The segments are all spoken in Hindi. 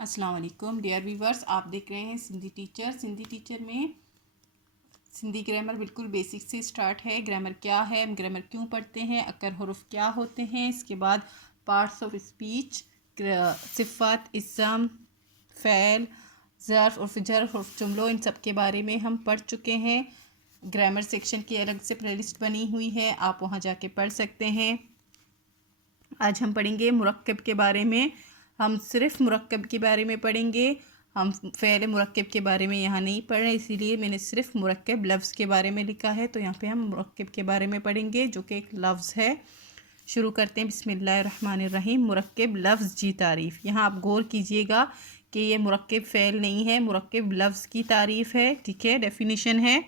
अस्सलाम वालेकुम डियर व्यूवर्स, आप देख रहे हैं सिंधी टीचर। सिंधी टीचर में सिंधी ग्रामर बिल्कुल बेसिक से स्टार्ट है। ग्रामर क्या है, हम ग्रामर क्यों पढ़ते हैं, अकर हरूफ क्या होते हैं, इसके बाद पार्ट्स ऑफ स्पीच, सिफ़ात, इस्म, फ़ैल, ज़र्फ़ और ज़र्फ़ और जुमलों, इन सब के बारे में हम पढ़ चुके हैं। ग्रामर सेक्शन की अलग से प्लेलिस्ट बनी हुई है, आप वहाँ जाके पढ़ सकते हैं। आज हम पढ़ेंगे मुरक्कब के बारे में। हम सिर्फ मुरक्कब के बारे में पढ़ेंगे, हम फ़ेल मुरक्कब के बारे में यहाँ नहीं पढ़ रहे, इसीलिए मैंने सिर्फ मुरक्कब लफ्ज़ के बारे में लिखा है। तो यहाँ पे हम मुरक्कब के बारे में पढ़ेंगे, जो कि एक लफ्ज़ है। शुरू करते हैं। बिस्मिल्लाहिर्रहमानिर्रहीम। मुरक्कब लफ्ज़ जी तारीफ़। यहाँ आप गौर कीजिएगा कि ये मुरक्कब फ़ेल नहीं है, मुरक्कब लफ्ज़ की तारीफ़ है। ठीक है, डेफिनेशन है।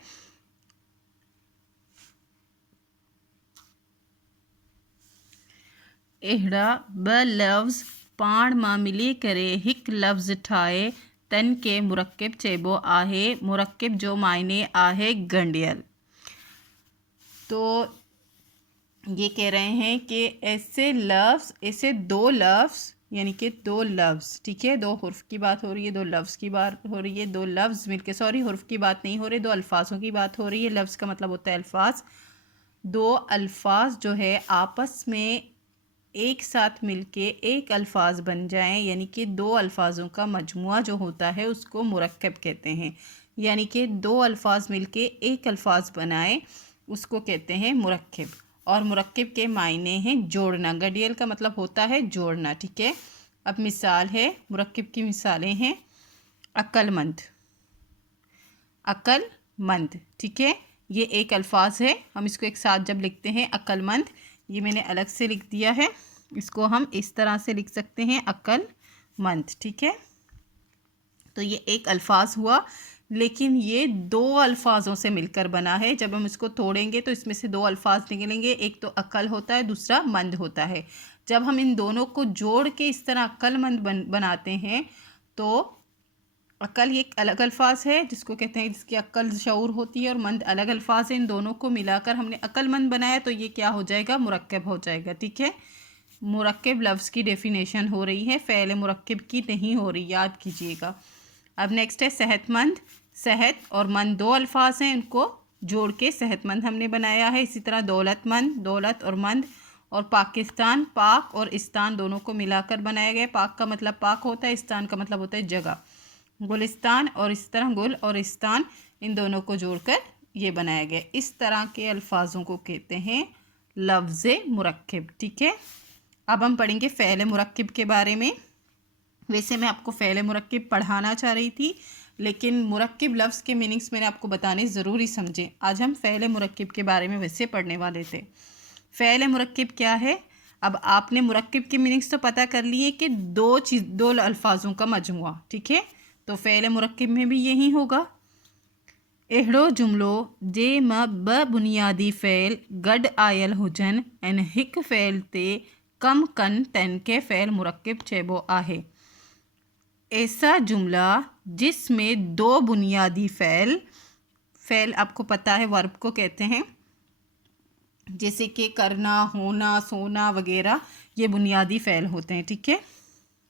एहड़ा ब लफ्ज़ पाण मां मिली करे हिक लफ्ज़ ठाए तन के मुरक्कब चइबो आहे। मुरक्कब जो मायने आहे गंडियल। तो ये कह रहे हैं कि ऐसे लफ्ज़, ऐसे दो लफ्ज़, यानी कि दो लफ्ज़, ठीक है, दो हुर्फ की बात हो रही है, दो लफ्ज़ की बात हो रही है, दो लफ्ज़ मिलके, सॉरी हुर्फ की बात नहीं हो रही, दो अल्फाजों की बात हो रही है। लफ्ज़ का मतलब होता है अल्फाज। दो अल्फाज जो है आपस में एक साथ मिलके एक अल्फाज बन जाएं, यानी कि दो अल्फाजों का मजमुआ जो होता है उसको मुरक्कब कहते हैं। यानी कि दो अल्फाज मिलके एक अल्फाज बनाए उसको कहते हैं मुरक्कब। और मुरक्कब के मायने हैं जोड़ना। गडियल का मतलब होता है जोड़ना। ठीक है, अब मिसाल है, मुरक्कब की मिसालें हैं अक्लमंद, अक्लमंद। ठीक है, ये एक अल्फाज है, हम इसको एक साथ जब लिखते हैं अक्लमंद, ये मैंने अलग से लिख दिया है, इसको हम इस तरह से लिख सकते हैं अक्लमंद। ठीक है, तो ये एक अल्फाज हुआ, लेकिन ये दो अल्फाजों से मिलकर बना है। जब हम इसको तोड़ेंगे तो इसमें से दो अल्फाज निकलेंगे, एक तो अक्ल होता है, दूसरा मंद होता है। जब हम इन दोनों को जोड़ के इस तरह अक्लमंद बनाते हैं तो अक्ल ये एक अलग अल्फाज है जिसको कहते हैं, जिसकी अक्ल शऊर होती है, और मंद अलग अल्फाज है। इन दोनों को मिलाकर हमने अक्लमंद बनाया तो ये क्या हो जाएगा, मुरक्कब हो जाएगा। ठीक है, मुरक्कब लफ्ज़ की डेफिनेशन हो रही है, फ़ेल मुरक्कब की नहीं हो रही, याद कीजिएगा। अब नेक्स्ट है सेहतमंद। सेहत और मंद दो अल्फाज हैं, इनको जोड़ के सेहतमंद हमने बनाया है। इसी तरह दौलतमंद, दौलत और मंद, और पाकिस्तान, पाक और इस्तान दोनों को मिलाकर बनाया गया। पाक का मतलब पाक होता है, इस्तान का मतलब होता है जगह। गुलिस्तान और इस तरह गुल और इस्तान, इन दोनों को जोड़कर ये बनाया गया। इस तरह के अल्फाजों को कहते हैं लफ्ज़ मुरक्कब। ठीक है, अब हम पढ़ेंगे फ़ेल मुरक्कब के बारे में। वैसे मैं आपको फ़ेल मुरक्कब पढ़ाना चाह रही थी, लेकिन मुरक्कब लफ्ज़ के मीनिंग्स मैंने आपको बताने ज़रूरी समझे। आज हम फ़ेल मुरक्कब के बारे में वैसे पढ़ने वाले थे। फ़ेल मुरक्कब क्या है? अब आपने मुरक्कब के मीनिंग्स तो पता कर लिए कि दो अल्फाजों का मजमुआ। ठीक है, तो फ़ेल मुरक्कब में भी यही होगा। एहड़ो जुमलो जे म ब बुनियादी फ़ेल गड आयल हुजन ऐं हिक फ़ेल ते कम कन तन के फ़ेल मुरक्कब चइबो आहे। ऐसा जुमला जिसमें दो बुनियादी फ़ेल, फ़ेल आपको पता है वर्ब को कहते हैं, जैसे कि करना, होना, सोना वगैरह, ये बुनियादी फ़ेल होते हैं। ठीक है,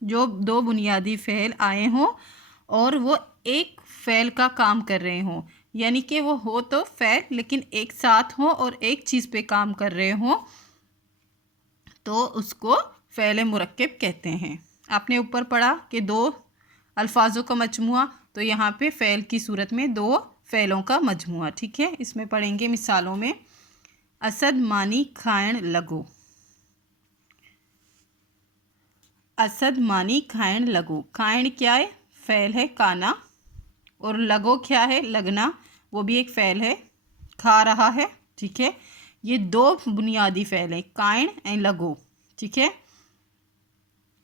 जो दो बुनियादी फ़ेल आए हों और वो एक फ़ेल का काम कर रहे हों, यानी कि वो हो तो फ़ेल लेकिन एक साथ हो और एक चीज़ पे काम कर रहे हों, तो उसको फ़ेल मुरक्कब कहते हैं। आपने ऊपर पढ़ा कि दो अल्फाजों का मजमुआ, तो यहाँ पे फ़ेल की सूरत में दो फ़ेलों का मजमुआ। ठीक है, इसमें पढ़ेंगे मिसालों में। असद मानी खाइण लगो, असद मानी खाइण लगो। खाइण क्या है, फ़ेल है काना, और लगो क्या है, लगना, वो भी एक फ़ेल है, खा रहा है। ठीक है, ये दो बुनियादी फ़ेल हैं, काइण एंड लगो। ठीक है,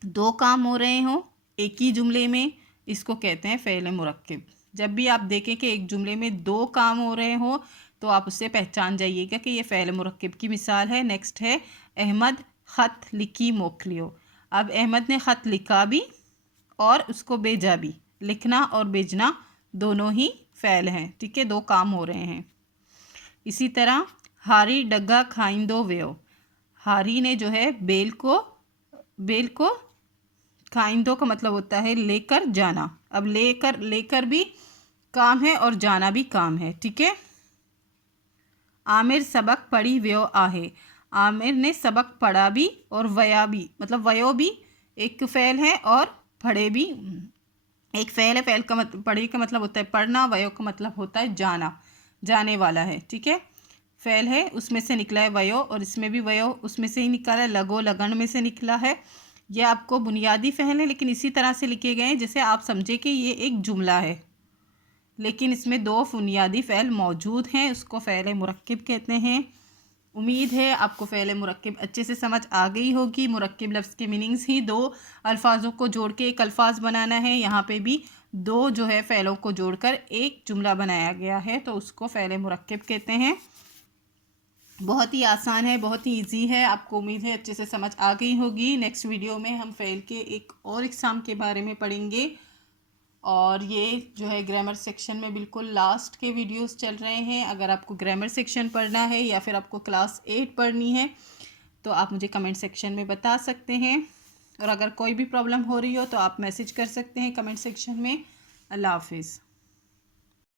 दो काम हो रहे हों एक ही जुमले में, इसको कहते हैं फ़ेल मुरक्कब। जब भी आप देखें कि एक जुमले में दो काम हो रहे हों तो आप उससे पहचान जाइएगा कि ये फ़ेल मुरक्कब की मिसाल है। नेक्स्ट है अहमद ख़त लिखी मोकलियो। अब अहमद ने ख़त लिखा भी और उसको भेजा भी। लिखना और भेजना दोनों ही फ़ेल हैं। ठीक है, दो काम हो रहे हैं। इसी तरह हारी डग्गा खाइंदो व्यो। हारी ने जो है बेल को खाइंदो का मतलब होता है लेकर जाना। अब लेकर भी काम है और जाना भी काम है, ठीक है। आमिर सबक पढ़ी व्यो आहे। आमिर ने सबक पढ़ा भी और वया भी, मतलब वयो भी एक फ़ेल है और पढ़े भी एक फ़ेल है। फ़ेल का मतलब, पढ़े का मतलब होता है पढ़ना, वयो का मतलब होता है जाना, जाने वाला है, ठीक है। फ़ेल है, उसमें से निकला है वयो, और इसमें भी वयो उसमें से ही निकला है, लगो लगन में से निकला है। ये आपको बुनियादी फ़ेल है, लेकिन इसी तरह से लिखे गए हैं जैसे आप समझे कि ये एक जुमला है, लेकिन इसमें दो बुनियादी फ़ेल मौजूद हैं। उसको फ़ेल मुरक्किब कहते हैं। उम्मीद है आपको फ़ेल मुरक्किब अच्छे से समझ आ गई होगी। मुरक्किब लफ्ज़ के मीनिंग्स ही दो अल्फाजों को जोड़ के एक अल्फाज बनाना है। यहाँ पे भी दो जो है फ़ेलों को जोड़कर एक जुमला बनाया गया है, तो उसको फ़ेल मुरक्किब कहते हैं। बहुत ही आसान है, बहुत ही इजी है। आपको उम्मीद है अच्छे से समझ आ गई होगी। नेक्स्ट वीडियो में हम फ़ेल के एक और इक़साम के बारे में पढ़ेंगे, और ये जो है ग्रामर सेक्शन में बिल्कुल लास्ट के वीडियोस चल रहे हैं। अगर आपको ग्रामर सेक्शन पढ़ना है या फिर आपको क्लास 8 पढ़नी है तो आप मुझे कमेंट सेक्शन में बता सकते हैं, और अगर कोई भी प्रॉब्लम हो रही हो तो आप मैसेज कर सकते हैं कमेंट सेक्शन में। अल्लाह हाफिज़।